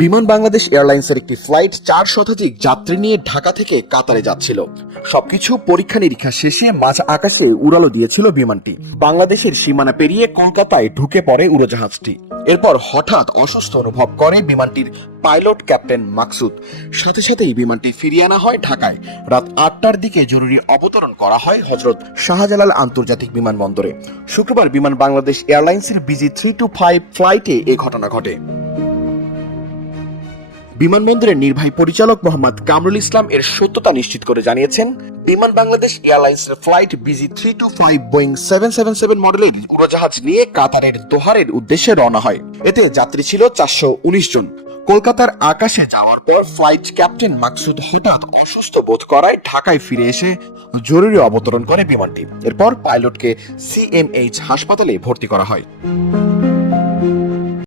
বিমান বাংলাদেশ এয়ারলাইন্সের একটি ফ্লাইট 4 শতাধিক যাত্রী নিয়ে ঢাকা থেকে কাতারে যাচ্ছিল। সবকিছু পরীক্ষা নিরীক্ষা শেষে মাঝ আকাশে উড়ালো দিয়েছিল বিমানটি। বাংলাদেশের সীমানা পেরিয়ে কলকাতায় ঢুকে পড়ে উড়োজাহাজটি। এরপর হঠাৎ অসুস্থ অনুভব করে বিমানটির পাইলট ক্যাপ্টেন মাকসুদ। সাথে সাথেই বিমানটি ফিরিয়ে আনা হয় ঢাকায়। রাত 8টার দিকে জরুরি অবতরণ করা হয় হযরত শাহজালাল আন্তর্জাতিক বিমানবন্দরে। শুক্রবার বিমান বাংলাদেশ এয়ারলাইন্সের BG325 ফ্লাইটে এই ঘটনা ঘটে। বিমানবন্দরের নির্বাহী পরিচালক মোহাম্মদ কামরুল ইসলাম এর সত্যতা নিশ্চিত করে জানিয়েছেন, বিমান বাংলাদেশ এয়ারলাইন্সের ফ্লাইট BG325 বোয়িং 777 মডেলের উড়োজাহাজ নিয়ে কাতারের দোহারের উদ্দেশ্যে রওনা হয়। এতে যাত্রী ছিল 419 জন। কলকাতার আকাশে যাওয়ার পর ফ্লাইট ক্যাপ্টেন মাকসুদ হঠাৎ অসুস্থ বোধ করায় ঢাকায় ফিরে এসে জরুরি অবতরণ করে বিমানটি। এরপর পাইলটকে CMH হাসপাতালে ভর্তি করা হয়।